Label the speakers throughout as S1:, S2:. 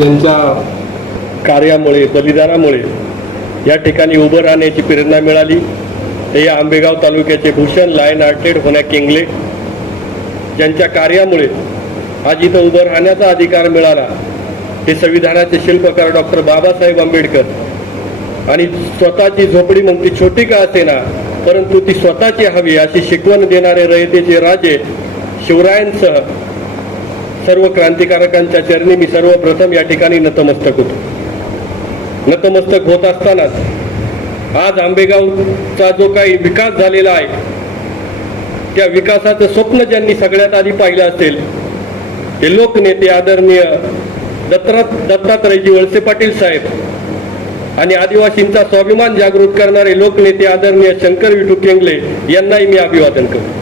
S1: ज्यांच्या कार्यामुळे बलिदानामुळे या ठिकाणी उभं राहण्याची प्रेरणा मिळाली. ते या आंबेगाव तालुक्याचे भूषण लायन आर्टेड होण्या किंगले ज्यांच्या कार्यामुळे आज इथं उभं राहण्याचा अधिकार मिळाला. हे संविधानाचे शिल्पकार डॉक्टर बाबासाहेब आंबेडकर आणि स्वतःची झोपडी मग ती छोटी का असेना परंतु ती स्वतःची हवी अशी शिकवण देणारे रयतेचे राजे शिवरायांसह सर्व क्रांतिकारकांच्या चरणी मी सर्वप्रथम या ठिकाणी नतमस्तक होतो. नतमस्तक होत असतानाच आज आंबेगावचा जो काही विकास झालेला आहे त्या विकासाचं स्वप्न ज्यांनी सगळ्यात आधी पाहिलं असेल ते लोकनेते आदरणीय दत्तात दत्तात्रयजी वळसे पाटील साहेब आणि आदिवासींचा स्वाभिमान जागृत करणारे लोकनेते आदरणीय शंकर विठू केंगले यांनाही मी अभिवादन करतो.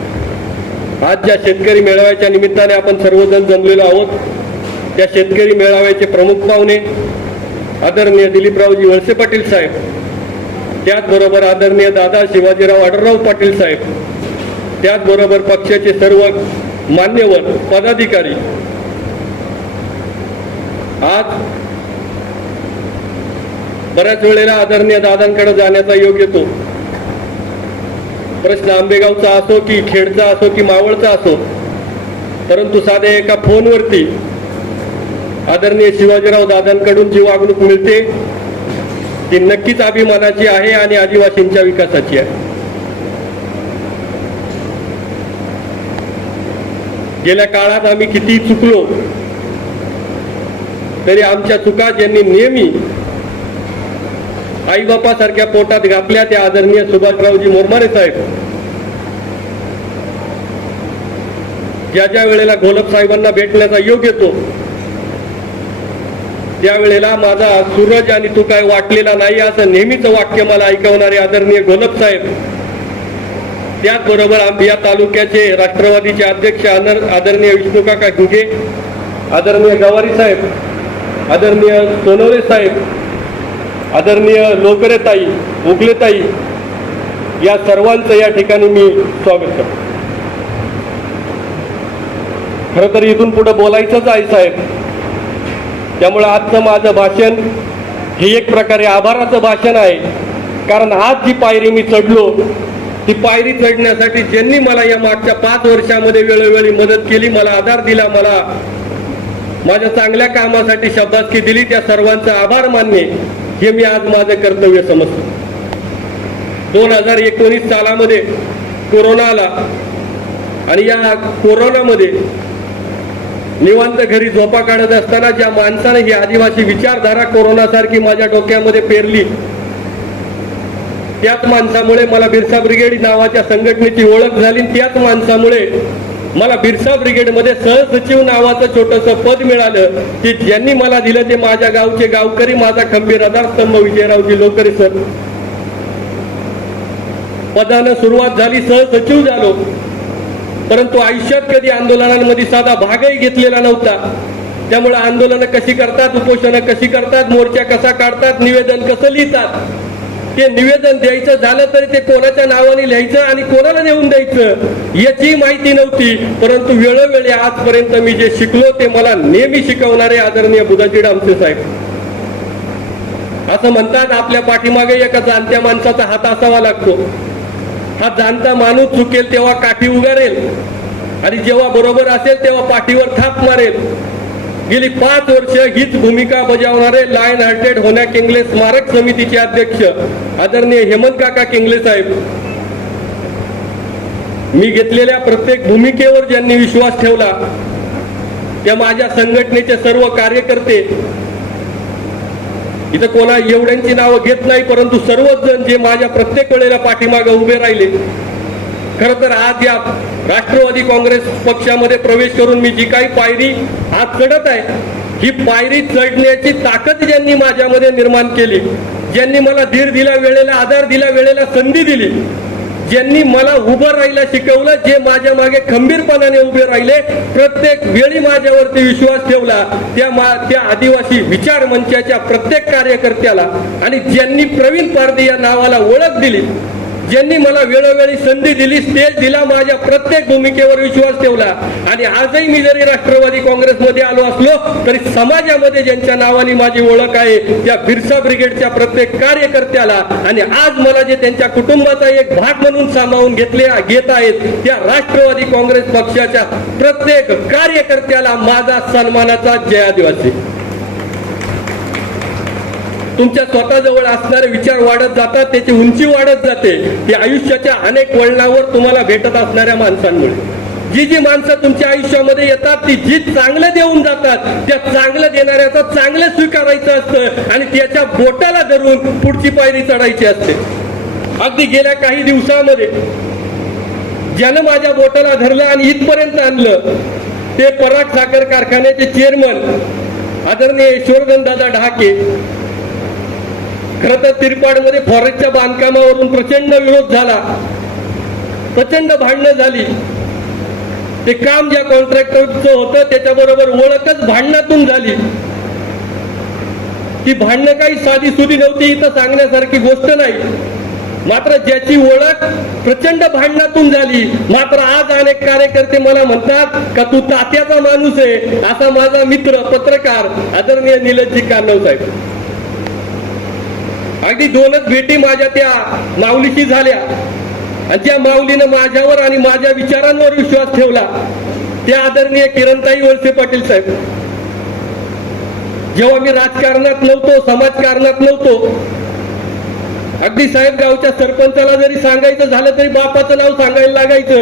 S1: आज ज्या शेतकरी मेळाव्याच्या निमित्ताने आपण सर्वजण जमलेलो आहोत त्या शेतकरी मेळाव्याचे प्रमुख पाहुणे आदरणीय दिलीपरावजी वळसे पाटील साहेब त्याचबरोबर आदरणीय दादा शिवाजीराव आढळराव पाटील साहेब त्याचबरोबर पक्षाचे सर्व मान्यवर पदाधिकारी. आज बऱ्याच वेळेला आदरणीय दादांकडे जाण्याचा योग येतो. प्रश्न आंबेगावचा असो की खेडचा असो की मावळचा असो परंतु साध्या एका फोनवरती आदरणीय शिवाजीराव दादांकडून जी वागणूक मिळते ती नक्कीच अभिमानाची आहे आणि आदिवासींच्या विकासाची आहे. गेल्या काळात आम्ही किती चुकलो तरी आमच्या चुका ज्यांनी नेहमी आईबापासारख्या पोटात घातल्या त्या आदरणीय सुभाषरावजी मोरमारे साहेब. ज्या ज्या वेळेला घोलप साहेबांना भेटण्याचा योग येतो त्यावेळेला माझा सूरज आणि तू काय वाटलेला नाही असं नेहमीच वाक्य मला ऐकवणारे आदरणीय घोलप साहेब त्याचबरोबर आम- या तालुक्याचे राष्ट्रवादीचे अध्यक्ष आदरणीय विष्णुकाका घुगे आदरणीय गवारी साहेब आदरणीय सोनवरे साहेब आदरणीय लोकरेताई उगलेताई या सर्वांचं या ठिकाणी मी स्वागत करतो. खरं तर इथून पुढं बोलायचंच आहे साहेब. त्यामुळे आजचं माझं भाषण हे एक प्रकारे आभाराचं भाषण आहे. कारण आज जी पायरी मी चढलो ती पायरी चढण्यासाठी ज्यांनी मला या मागच्या पाच वर्षामध्ये वेळोवेळी मदत केली मला आधार दिला मला माझ्या चांगल्या कामासाठी शब्दासकी दिली त्या सर्वांचा आभार मानणे हे मी आज माझं कर्तव्य समजतो. दोन हजार एकोणीस सालामध्ये कोरोना आला आणि या कोरोनामध्ये निवांत घरी झोपा काढत असताना ज्या माणसाने ही आदिवासी विचारधारा कोरोनासारखी माझ्या डोक्यामध्ये पेरली त्याच माणसामुळे मला बिरसा ब्रिगेड नावाच्या संघटनेची ओळख झाली त्याच माणसामुळे मला बिरसा ब्रिगेडमध्ये सहसचिव नावाचं छोटंसं पद मिळालं की ज्यांनी मला दिलं ते माझ्या गावचे गावकरी माझा खंबीर आधारस्तंभ विजयरावजी लोकरे सर. पदानं सुरुवात झाली सहसचिव झालो. परंतु आयुष्यात कधी आंदोलनांमध्ये साधा भागही घेतलेला नव्हता. त्यामुळे आंदोलनं कशी करतात उपोषणं कशी करतात मोर्चा कसा काढतात निवेदन कसं लिहितात ते निवेदन द्यायचं झालं तरी ते कोणाच्या नावाने लिहायचं आणि कोणाला नेऊन द्यायचं याची माहिती नव्हती. परंतु वेळोवेळी आजपर्यंत मी जे शिकलो ते मला नेहमी शिकवणारे आदरणीय बुधाजी डामसे साहेब. असं म्हणतात आपल्या पाठीमागे एका जाणत्या माणसाचा हात असावा लागतो. हा जाणता माणूस चुकेल तेव्हा काठी उगारेल आणि जेव्हा बरोबर असेल तेव्हा पाठीवर थाप मारेल. गेली पाच वर्ष हीच भूमिका बजावणारे लायन हार्टेड होण्या किंगले स्मारक समितीचे अध्यक्ष आदरणीय हेमंत काका किंगले साहेब. मी घेतलेल्या प्रत्येक भूमिकेवर ज्यांनी विश्वास ठेवला त्या माझ्या संघटनेचे सर्व कार्यकर्ते इथं कोणा एवढ्यांची नावं घेत नाही परंतु सर्वच जण जे माझ्या प्रत्येक वेळेला पाठीमागे उभे राहिले. खर तर आज या राष्ट्रवादी काँग्रेस पक्षामध्ये प्रवेश करून मी जी काही पायरी आज चढत आहे ही पायरी चढण्याची ताकद ज्यांनी माझ्यामध्ये निर्माण केली ज्यांनी मला धीर दिला वेळेला आधार दिला वेळेला संधी दिली ज्यांनी मला उभं राहायला शिकवलं जे माझ्या मागे खंबीरपणाने उभे राहिले प्रत्येक वेळी माझ्यावरती विश्वास ठेवला त्या मा त्या आदिवासी विचार मंचाच्या प्रत्येक कार्यकर्त्याला आणि ज्यांनी प्रवीण पारदे या नावाला ओळख दिली ज्यांनी मला वेळोवेळी संधी दिली स्टेज दिला माझ्या प्रत्येक भूमिकेवर विश्वास ठेवला. आणि आजही मी जरी राष्ट्रवादी काँग्रेसमध्ये आलो असलो तरी समाजामध्ये ज्यांच्या नावाने माझी ओळख आहे त्या बिरसा ब्रिगेडच्या प्रत्येक कार्यकर्त्याला आणि आज मला जे त्यांच्या कुटुंबाचा एक भाग म्हणून सामावून घेतले घेत आहेत त्या राष्ट्रवादी काँग्रेस पक्षाच्या प्रत्येक कार्यकर्त्याला माझा सन्मानाचा जयादिवासी तुमच्या स्वतःजवळ असणारे विचार वाढत जातात त्याची उंची वाढत जाते. ती आयुष्याच्या अनेक वळणावर तुम्हाला भेटत असणाऱ्या माणसांमुळे. जी जी माणसं तुमच्या आयुष्यामध्ये येतात ती जी चांगलं देऊन जातात त्या चांगलं देणाऱ्याचं चांगलं स्वीकारायचं असतं आणि त्याच्या बोटाला धरून पुढची पायरी चढायची असते. अगदी गेल्या काही दिवसामध्ये ज्यानं माझ्या बोटाला धरलं आणि इथपर्यंत आणलं ते पराग साखर कारखान्याचे चेअरमन आदरणीय यशवर्धन ढाके खर तर तिरपाडमध्ये फॉरेस्टच्या बांधकामावरून प्रचंड विरोध झाला. प्रचंड भांडणं झाली. ते काम ज्या कॉन्ट्रॅक्टरचं होतं त्याच्याबरोबर ओळखच भांडणातून झाली. ती भांडणं काही साधी सुधी नव्हती इथं सांगण्यासारखी गोष्ट नाही. मात्र ज्याची ओळख प्रचंड भांडणातून झाली. मात्र आज अनेक कार्यकर्ते मला म्हणतात का तू तात्याचा माणूस आहे असा माझा मित्र पत्रकार आदरणीय निलजी कानव साहेब अगदी दोनच भेटी माझ्या त्या माऊलीशी झाल्या. आणि त्या माऊलीनं माझ्यावर आणि माझ्या विचारांवर विश्वास ठेवला. त्या आदरणीय किरणताई वळसे पाटील साहेब. जेव्हा मी राजकारणात नव्हतो समाजकारणात नव्हतो अगदी साहेब गावच्या सरपंचाला जरी सांगायचं झालं तरी बापाचं नाव सांगायला लागायचं.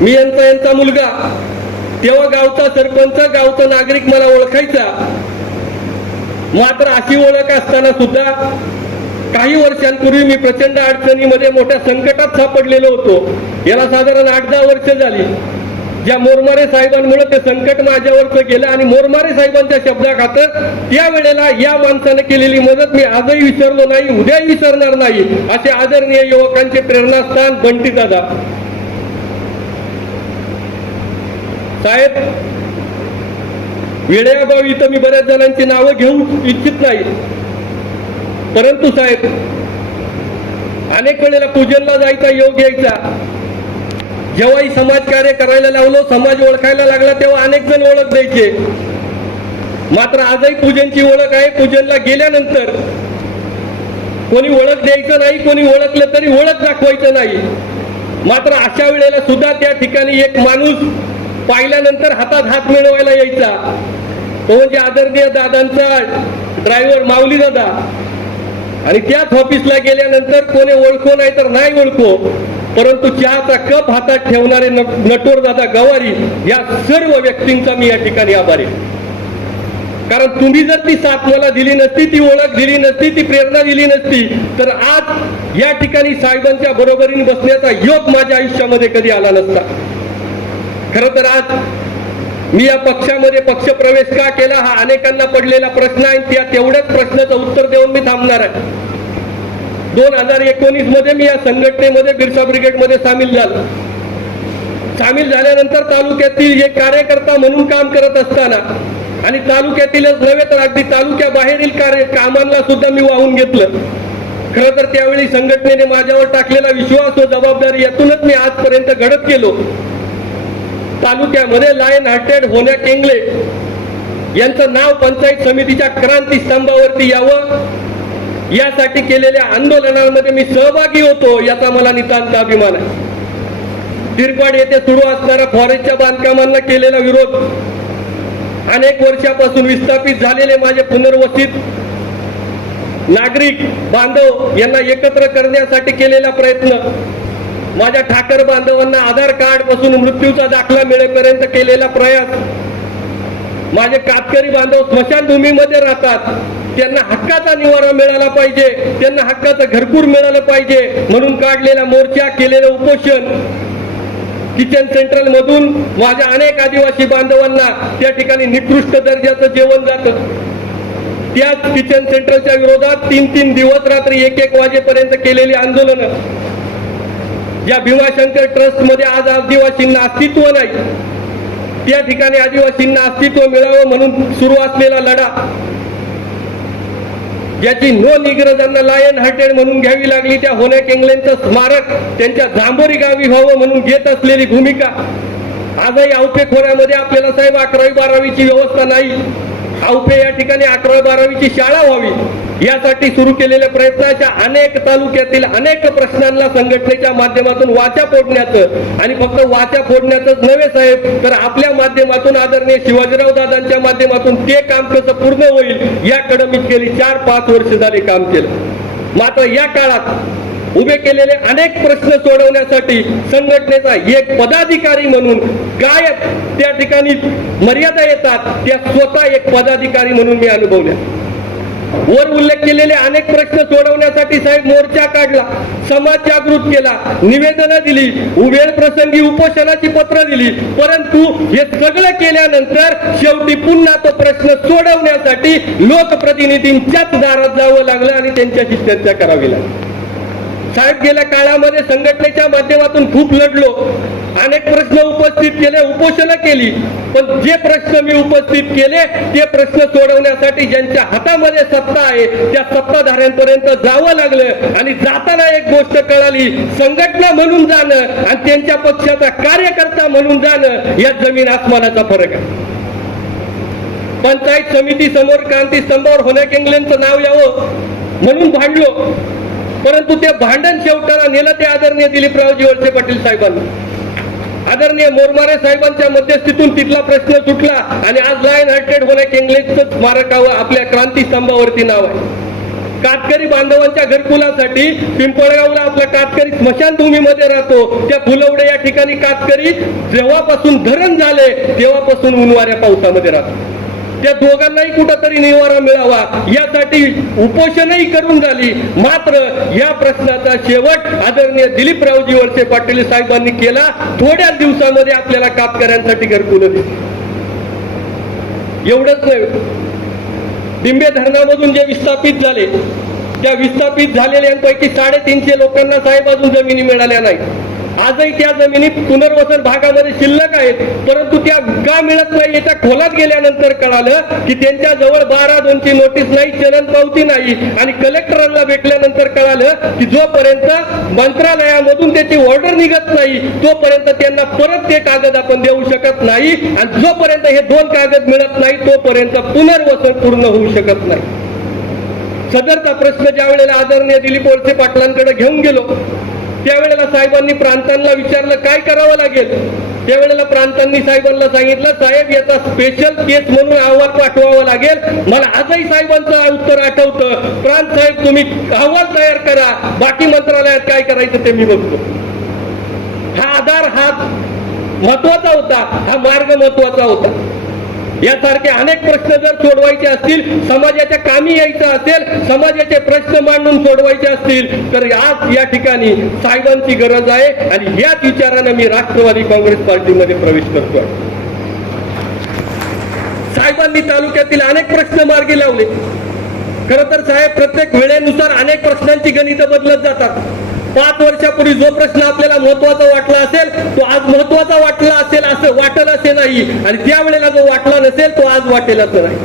S1: मी यांचा यांचा मुलगा. तेव्हा गावचा सरपंच गावचा नागरिक मला ओळखायचा. मात्र अशी ओळख असताना सुद्धा काही वर्षांपूर्वी मी प्रचंड अडचणीमध्ये मोठ्या संकटात सापडलेलो होतो. याला साधारण आठ दहा वर्ष झाली. ज्या मोरमारे साहेबांमुळे ते संकट माझ्यावरच गेलं आणि मोरमारे साहेबांच्या शब्दाखातर त्या वेळेला या माणसाने केलेली मदत मी आजही विसरलो नाही उद्याही विसरणार नाही असे आदरणीय युवकांचे प्रेरणास्थान बंटी दादा. साहेब वेळेअभावी इथं मी बऱ्याच जणांची नावं घेऊ इच्छित नाही. परंतु साहेब अनेक वेळेला पूजनला जायचा योग यायचा. जेव्हाही समाज कार्य करायला लावलो समाज ओळखायला लागला तेव्हा अनेक जण ओळख द्यायचे. मात्र आजही पूजनची ओळख आहे. पूजनला गेल्यानंतर कोणी ओळख द्यायचं नाही कोणी ओळखलं तरी ओळख दाखवायचं नाही. मात्र अशा वेळेला सुद्धा त्या ठिकाणी एक माणूस पाहिल्यानंतर हातात हात मिळवायला यायचा. तो म्हणजे आदरणीय दादांचा ड्रायव्हर माऊली दादा आणि त्याच ऑफिसला गेल्यानंतर कोणी ओळखो नाही तर नाही ओळखो परंतु चहाचा कप हातात ठेवणारे नटोर दादा गवारी या सर्व व्यक्तींचा मी या ठिकाणी आभारी कारण तुम्ही जर ती साथ मला दिली नसती ती ओळख दिली नसती ती प्रेरणा दिली नसती तर आज या ठिकाणी साहेबांच्या बरोबरीने बसण्याचा योग माझ्या आयुष्यामध्ये कधी आला नसता. खर तर आज मी या पक्षामध्ये पक्ष प्रवेश का केला हा अनेकांना पडलेला प्रश्न आहे. त्या तेवढ्याच प्रश्नाचं उत्तर देऊन मी थांबणार आहे. दोन हजार एकोणीसमध्ये मी या संघटनेमध्ये बिरसा ब्रिगेडमध्ये सामील झालो. सामील झाल्यानंतर तालुक्यातील एक कार्यकर्ता म्हणून काम करत असताना आणि तालुक्यातीलच नव्हे तर अगदी तालुक्याबाहेरील कार्य कामांना सुद्धा मी वाहून घेतलं. खरं तर त्यावेळी संघटनेने माझ्यावर टाकलेला विश्वास व जबाबदारी यातूनच मी आजपर्यंत घडत गेलो. तालुक्यामध्ये लायन हार्टेड होण्या केंगले यांचं नाव पंचायत समितीच्या क्रांती स्तंभावरती यावं. यासाठी केलेल्या आंदोलनामध्ये मी सहभागी होतो याचा मला नितांत अभिमान आहे. तिरपाड येथे सुरू असणाऱ्या फॉरेस्टच्या बांधकामांना केलेला विरोध अनेक वर्षापासून विस्थापित झालेले माझे पुनर्वसित नागरिक बांधव यांना एकत्र करण्यासाठी केलेला प्रयत्न माझ्या ठाकर बांधवांना आधार कार्डपासून मृत्यूचा दाखला मिळेपर्यंत केलेला प्रयास. माझे कातकरी बांधव स्मशानभूमीमध्ये राहतात. त्यांना हक्काचा निवारा मिळाला पाहिजे. त्यांना हक्काचं घरकूर मिळालं पाहिजे. म्हणून काढलेला मोर्चा केलेलं उपोषण. किचन सेंट्रल मधून माझ्या अनेक आदिवासी बांधवांना त्या ठिकाणी निकृष्ट दर्जाचं जेवण जातं. त्याच किचन सेंटरच्या विरोधात तीन तीन दिवस रात्री एक एक वाजेपर्यंत केलेली आंदोलनं. या भीमाशंकर ट्रस्टमध्ये आज आदिवासींना अस्तित्व नाही. त्या ठिकाणी आदिवासींना अस्तित्व मिळावं म्हणून सुरू असलेला लढा ज्याची नोंद इंग्रजांना लायन हार्टेड म्हणून घ्यावी लागली त्या होण्याक इंग्लंडचं स्मारक त्यांच्या जांभोरी गावी व्हावं म्हणून घेत असलेली भूमिका आजही औपे खोऱ्यामध्ये आपल्याला साहेब अकरावी बारावीची व्यवस्था नाही. औपे या ठिकाणी अकरावी बारावीची शाळा व्हावी. यासाठी सुरू केलेल्या प्रयत्नाच्या अनेक तालुक्यातील अनेक प्रश्नांना संघटनेच्या माध्यमातून वाचा फोडण्याचं आणि फक्त वाचा फोडण्याचंच नव्हे साहेब तर आपल्या माध्यमातून आदरणीय शिवाजीराव दादांच्या माध्यमातून ते काम कसं पूर्ण होईल याकडे मी गेली चार पाच वर्ष झाले काम केलं. मात्र या काळात उभे केलेले अनेक प्रश्न सोडवण्यासाठी संघटनेचा एक पदाधिकारी म्हणून काय त्या ठिकाणी मर्यादा येतात त्या स्वतः एक पदाधिकारी म्हणून मी अनुभवल्या. वर उल्लेख केलेले अनेक प्रश्न सोडवण्यासाठी साहेब मोर्चा काढला समाज जागृत केला निवेदन दिली वेळ प्रसंगी उपोषणाची पत्र दिली. परंतु हे सगळं केल्यानंतर शेवटी पुन्हा तो प्रश्न सोडवण्यासाठी लोकप्रतिनिधींच्याच दारात जावं लागलं आणि त्यांच्याशी चर्चा करावी लागली. साहेब गेल्या काळामध्ये संघटनेच्या माध्यमातून खूप लढलो. अनेक प्रश्न उपस्थित केले उपोषणं केली. पण जे प्रश्न मी उपस्थित केले ते प्रश्न सोडवण्यासाठी ज्यांच्या हातामध्ये सत्ता आहे त्या सत्ताधाऱ्यांपर्यंत जावं लागलं. आणि जाताना एक गोष्ट कळाली संघटना म्हणून जाणं आणि त्यांच्या पक्षाचा कार्यकर्ता म्हणून जाणं या जमीन आसमानाचा फरक आहे. पंचायत समिती समोर क्रांती स्तंभावर होण्याक इंग्लंडचं नाव यावं म्हणून भांडलो. परंतु ते भांडण शेवटाला नेलं ते आदरणीय दिलीपरावजी वळसे पाटील साहेबांनी. आदरणीय मोरमारे साहेबांच्या मध्यस्थीतून तिथला प्रश्न सुटला आणि आज लायन हार्टेड होण्याक इंग्लंडचं स्मारकावर आपल्या क्रांती स्तंभावरती नाव आहे. कातकरी बांधवांच्या घरकुलासाठी पिंपळगावला आपल्या कातकरी स्मशानभूमीमध्ये राहतो. त्या फुलवडे या ठिकाणी कातकरी जेव्हापासून धरण झाले तेव्हापासून उनवाऱ्या पावसामध्ये राहतो. त्या दोघांनाही कुठंतरी निवारा मिळावा. यासाठी उपोषणही करून झाली. मात्र या प्रश्नाचा शेवट आदरणीय दिलीपरावजी वळसे पाटील साहेबांनी केला. थोड्याच दिवसामध्ये आपल्याला कातकऱ्यांसाठी घरकुलं एवढंच नाही. डिंबे धरणामधून जे विस्थापित झाले त्या विस्थापित झालेल्यांपैकी साडेतीनशे लोकांना साहेब अजून जमिनी मिळाल्या नाहीत. आजही त्या जमिनीत पुनर्वसन भागामध्ये शिल्लक आहेत. परंतु त्या का मिळत नाही याच्या खोलात गेल्यानंतर कळालं की त्यांच्या जवळ बारा दोनची नोटीस नाही चलन पावती नाही. आणि कलेक्टरांना भेटल्यानंतर कळालं की जोपर्यंत मंत्रालयामधून त्याची ऑर्डर निघत नाही तोपर्यंत त्यांना परत ते कागद आपण देऊ शकत नाही. आणि जोपर्यंत हे दोन कागद मिळत नाही तोपर्यंत पुनर्वसन पूर्ण होऊ शकत नाही. सदरचा प्रश्न ज्या वेळेला आदरणीय दिलीप वळसे पाटलांकडे घेऊन साहेबांनी प्रांतांना विचारलं काय करावं लागेल? त्यावेळेला प्रांतांनी साहेबांना सांगितलं साहेब याचा स्पेशल केस म्हणून अहवाल पाठवावा लागेल. मला आजही साहेबांचं उत्तर आठवतं. प्रांत साहेब तुम्ही अहवाल तयार करा. बाकी मंत्रालयात काय करायचं ते मी बघतो. हा आधार हा महत्त्वाचा होता. हा मार्ग महत्त्वाचा होता. यासारखे अनेक प्रश्न जर सोडवायचे असतील समाजाच्या कामी यायचं असेल समाजाचे प्रश्न मांडून सोडवायचे असतील तर आज या ठिकाणी साहेबांची गरज आहे आणि याच विचारानं मी राष्ट्रवादी काँग्रेस पार्टीमध्ये प्रवेश करतो साहेबांनी तालुक्यातील अनेक प्रश्न मार्गी लावले. खर तर साहेब प्रत्येक वेळेनुसार अनेक प्रश्नांची गणितं बदलत जातात. पाच वर्षापूर्वी जो प्रश्न आपल्याला महत्त्वाचा वाटला असेल तो आज महत्त्वाचा वाटला असेल असं वाटल असे नाही आणि त्यावेळेला जो वाटला नसेल तो आज वाटेल असं नाही.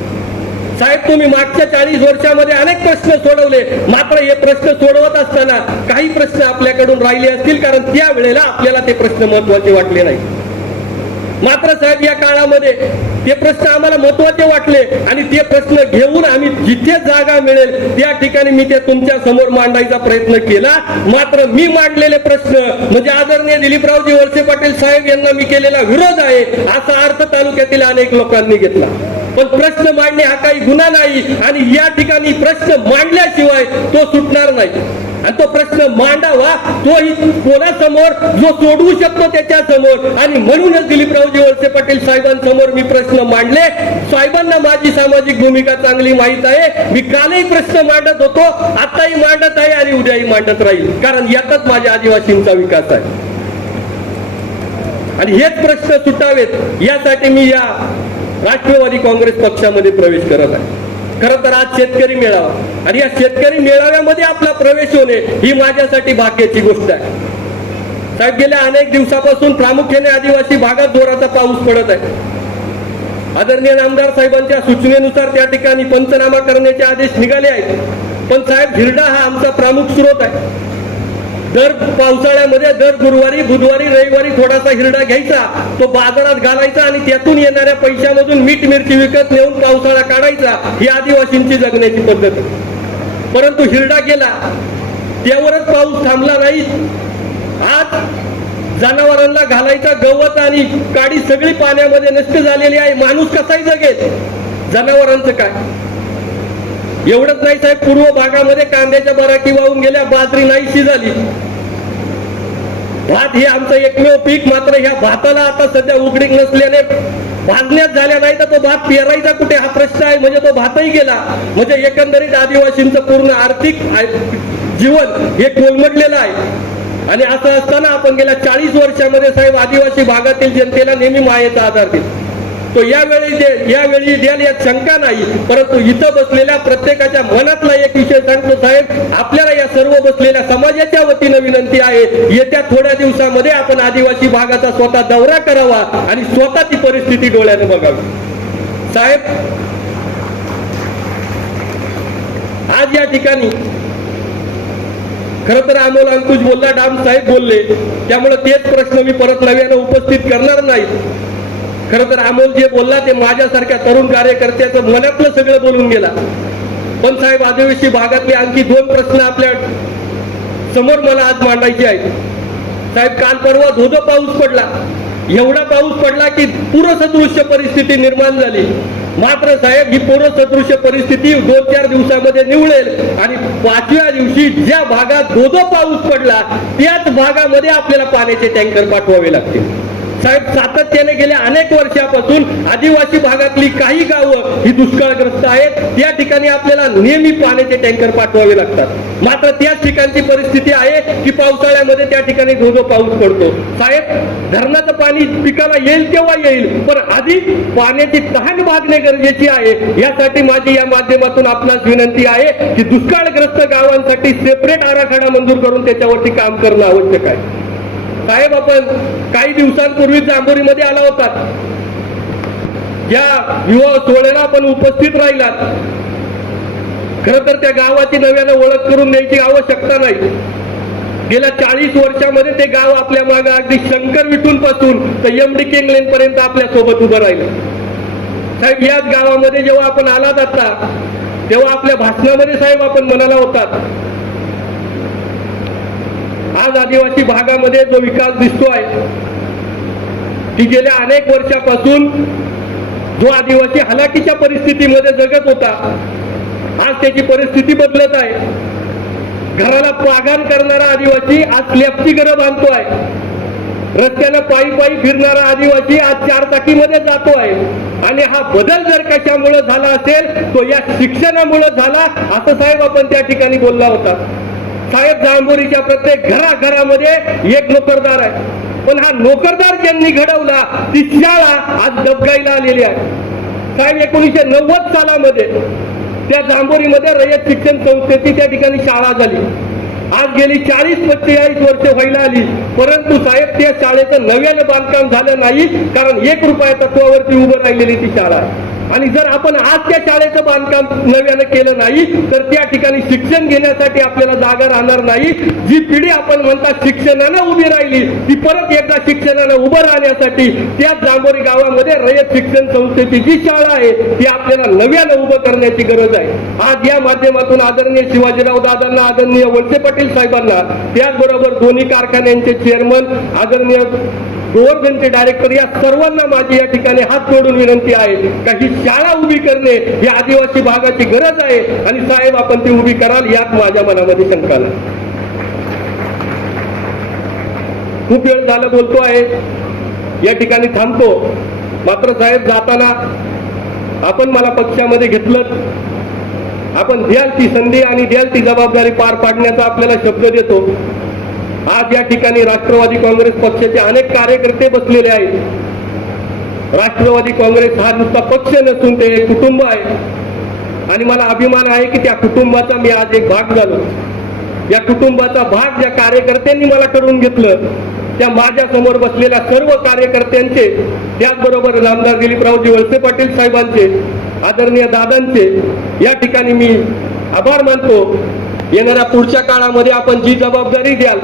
S1: साहेब तुम्ही मागच्या चाळीस वर्षामध्ये अनेक प्रश्न सोडवले. मात्र हे प्रश्न सोडवत असताना काही प्रश्न आपल्याकडून राहिले असतील कारण त्या वेळेला आपल्याला ते प्रश्न महत्त्वाचे वाटले नाही. मात्र साहेब या काळामध्ये ते प्रश्न आम्हाला महत्त्वाचे वाटले आणि ते प्रश्न घेऊन आम्ही जिथे जागा मिळेल त्या ठिकाणी मी ते तुमच्यासमोर मांडायचा प्रयत्न केला. मात्र मी मांडलेले प्रश्न म्हणजे आदरणीय दिलीपरावजी वळसे पाटील साहेब यांना मी केलेला विरोध आहे असा अर्थ तालुक्यातील अनेक लोकांनी घेतला. पण प्रश्न मांडणे हा काही गुन्हा नाही आणि या ठिकाणी प्रश्न मांडल्याशिवाय तो सुटणार नाही. आणि तो प्रश्न मांडावा तोही कोणासमोर जो सोडवू शकतो त्याच्यासमोर आणि म्हणूनच दिलीपरावजी वळसे पाटील साहेबांसमोर मी प्रश्न प्रश्न मांडले. साहेबांना माझी सामाजिक भूमिका चांगली माहीत आहे. मी कालही प्रश्न मांडत होतो. आताही मांडत आहे आणि उद्याही मांडत राहील. कारण यातच माझ्या आदिवासींचा विकास आहे. आणि हेच प्रश्न सुटावेत. यासाठी मी या राष्ट्रवादी काँग्रेस पक्षामध्ये प्रवेश करत आहे. खर तर आज शेतकरी मेळावा. आणि या शेतकरी मेळाव्यामध्ये आपला प्रवेश होणे ही माझ्यासाठी भाग्याची गोष्ट आहे. साहेब गेल्या अनेक दिवसापासून प्रामुख्याने आदिवासी भागात जोराचा पाऊस पडत आहे. आदरणीय आमदार साहेबांच्या सूचनेनुसार त्या ठिकाणी पंचनामा करण्याचे आदेश निघाले आहेत. पण साहेब हिरडा हा आमचा प्रमुख स्रोत आहे. दर पावसाळ्यामध्ये दर गुरुवारी बुधवारी रविवारी थोडासा हिरडा घ्यायचा तो बाजारात घालायचा आणि त्यातून येणाऱ्या पैशामधून मीठ मिरची विकत नेऊन पावसाळा काढायचा ही आदिवासींची जगण्याची पद्धत परंतु हिरडा गेला. त्यावरच पाऊस थांबला नाही. आज जनावरांना घालायचा गवत आणि काडी सगळी पाण्यामध्ये नष्ट झालेली आहे. माणूस कसाही जगेल? जनावरांचं काय? एवढंच नाही साहेब पूर्व भागामध्ये कांद्याच्या बराकी वाहून गेल्या बाजरी नाहीशी झाली. भात हे आमचं एकमेव पीक मात्र ह्या भाताला आता सध्या उघडीक नसल्याने भाजण्यात झाल्या नाही तर तो भात पेरायचा कुठे? हा प्रश्न आहे. म्हणजे तो भातही गेला. म्हणजे एकंदरीत आदिवासींचं पूर्ण आर्थिक जीवन हे कोलमडलेलं आहे. आणि असं असताना आपण गेल्या चाळीस वर्षामध्ये साहेब आदिवासी भागातील जनतेला नेहमी मायेचा आधार दिला. तो यावेळी दे- यावेळी द्याल यात शंका नाही परंतु इथं बसलेल्या प्रत्येकाच्या मनातला एक विषय सांगतो साहेब आपल्याला या सर्व बसलेल्या समाजाच्या वतीनं विनंती आहे येत्या थोड्या दिवसामध्ये आपण आदिवासी भागाचा स्वतः दौरा करावा आणि स्वतः ती परिस्थिती डोळ्याने बघावी. साहेब आज या ठिकाणी खर तर अमोल अंकुश बोलला डाम साहेब बोलले. त्यामुळे तेच प्रश्न मी परत नव्यानं उपस्थित करणार नाही. खर तर अमोल जे बोलला ते माझ्यासारख्या तरुण कार्यकर्त्याचं मनातलं सगळं बोलून गेला. पण साहेब आदिवासी भागातले आणखी दोन प्रश्न आपल्यासमोर मला आज मांडायचे आहेत. साहेब काल परवा धोधो पाऊस पडला. एवढा पाऊस पडला की पूरसदृश्य परिस्थिती निर्माण झाली. मात्र साहेब ही पूर्वसदृश्य परिस्थिती दोन चार दिवसामध्ये निवळेल आणि पाचव्या दिवशी ज्या भागात धोधो पाऊस पडला त्याच भागामध्ये आपल्याला पाण्याचे टँकर पाठवावे लागतील. साहेब सातत्याने गेल्या अनेक वर्षापासून आदिवासी भागातली काही गावं ही दुष्काळग्रस्त आहेत. त्या ठिकाणी आपल्याला नेहमी पाण्याचे टँकर पाठवावे लागतात. मात्र त्याच ठिकाणची परिस्थिती आहे की पावसाळ्यामध्ये त्या ठिकाणी धोधो पाऊस पडतो. साहेब धरणाचं पाणी पिकाला येईल तेव्हा येईल पण आधी पाण्याची तहान भागणे गरजेची आहे. यासाठी माझी या माध्यमातून आपणास विनंती आहे की दुष्काळग्रस्त गावांसाठी सेपरेट आराखडा मंजूर करून त्याच्यावरती काम करणं आवश्यक आहे. साहेब आपण काही दिवसांपूर्वी जांभोरीमध्ये आला होता. या युवा सोहळ्याला आपण उपस्थित राहिलात. खर तर त्या गावाची नव्यानं ओळख करून द्यायची आवश्यकता नाही. गेल्या चाळीस वर्षामध्ये ते गाव आपल्या मागे अगदी शंकर विठून पासून तर एम डी केंगलेन पर्यंत आपल्यासोबत उभं राहिलं. साहेब याच गावामध्ये जेव्हा आपण आलात आता तेव्हा आपल्या भाषणामध्ये साहेब आपण म्हणाला होतात आज आदिवासी भागामध्ये जो विकास दिसतोय की गेल्या अनेक वर्षापासून जो आदिवासी हलाकीच्या परिस्थितीमध्ये जगत होता आज त्याची परिस्थिती बदलत आहे. घराला पागान करणारा आदिवासी आज स्लॅबची घरं बांधतोय. रस्त्यानं पायी पायी फिरणारा आदिवासी आज चार चाकीमध्ये जातो आहे आणि हा बदल जर कशामुळे झाला असेल तो या शिक्षणामुळे झाला असं साहेब आपण त्या ठिकाणी बोलला होता. साहेब जांभोरीच्या प्रत्येक घराघरामध्ये एक नोकरदार आहे. पण हा नोकरदार ज्यांनी घडवला ती शाळा आज दबगाईला आलेली आहे. साहेब एकोणीसशे नव्वद सालामध्ये त्या जांभोरीमध्ये रयत शिक्षण संस्थेची त्या ठिकाणी शाळा झाली. आज गेली चाळीस पंचेचाळीस वर्ष व्हायला आली. परंतु साहेब त्या शाळेचं नव्याने बांधकाम झालं नाही कारण एक रुपया तत्वावरती उभं राहिलेली ती शाळा आहे. आणि जर आपण आज त्या शाळेचं बांधकाम नव्यानं केलं नाही तर त्या ठिकाणी शिक्षण घेण्यासाठी आपल्याला जागा राहणार नाही. जी पिढी आपण म्हणता शिक्षणानं उभी राहिली ती परत एकदा शिक्षणानं उभं राहण्यासाठी त्या जांभोरी गावामध्ये रयत शिक्षण संस्थेची जी शाळा आहे ती आपल्याला नव्यानं उभं करण्याची गरज आहे. आज या माध्यमातून आदरणीय शिवाजीराव दादांना आदरणीय वळसे पाटील साहेबांना त्याचबरोबर दोन्ही कारखान्यांचे चेअरमन आदरणीय गोवर्धनचे डायरेक्टर या सर्वांना माझी या ठिकाणी हात जोडून विनंती आहे का ही शाळा उभी करणे ही आदिवासी भागाची गरज आहे. आणि साहेब आपण ती उभी कराल यात माझ्या मनामध्ये शंका नाही. खूप वेळ झालं बोलतो आहे. या ठिकाणी थांबतो. मात्र साहेब जाताना आपण मला पक्षामध्ये घेतलं. आपण द्याल ती संधी आणि द्याल ती जबाबदारी पार पाडण्याचा आपल्याला शब्द देतो. आज या ठिकाणी राष्ट्रवादी काँग्रेस पक्षाचे अनेक कार्यकर्ते बसलेले आहेत. राष्ट्रवादी काँग्रेस हा नुसता पक्ष नसून ते कुटुंब आहे. आणि मला अभिमान आहे की त्या कुटुंबाचा मी आज एक भाग झालो. या कुटुंबाचा भाग ज्या कार्यकर्त्यांनी मला करून घेतलं त्या माझ्यासमोर बसलेल्या सर्व कार्यकर्त्यांचे त्याचबरोबर नामदार दिलीपरावजी वळसे पाटील साहेबांचे आदरणीय दादांचे या ठिकाणी मी आभार मानतो. येणाऱ्या पुढच्या काळामध्ये आपण जी जबाबदारी द्याल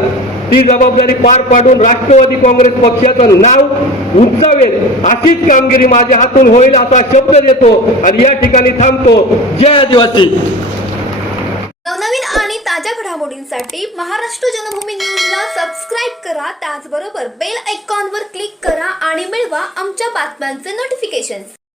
S1: ती जबाबदारी पार पाडून राष्ट्रवादी काँग्रेस पक्षाचं नाव उंचावेल. अशीच कामगिरी माझ्या हातून होईल असा शब्द देतो आणि या ठिकाणी थांबतो. जय आदिवासी.
S2: नवनवीन आणि ताज्या घडामोडींसाठी महाराष्ट्र जनभूमी न्यूजला सबस्क्राईब करा. त्याचबरोबर बेल आयकॉनवर क्लिक करा आणि मिळवा आमच्या बातम्यांचे नोटिफिकेशन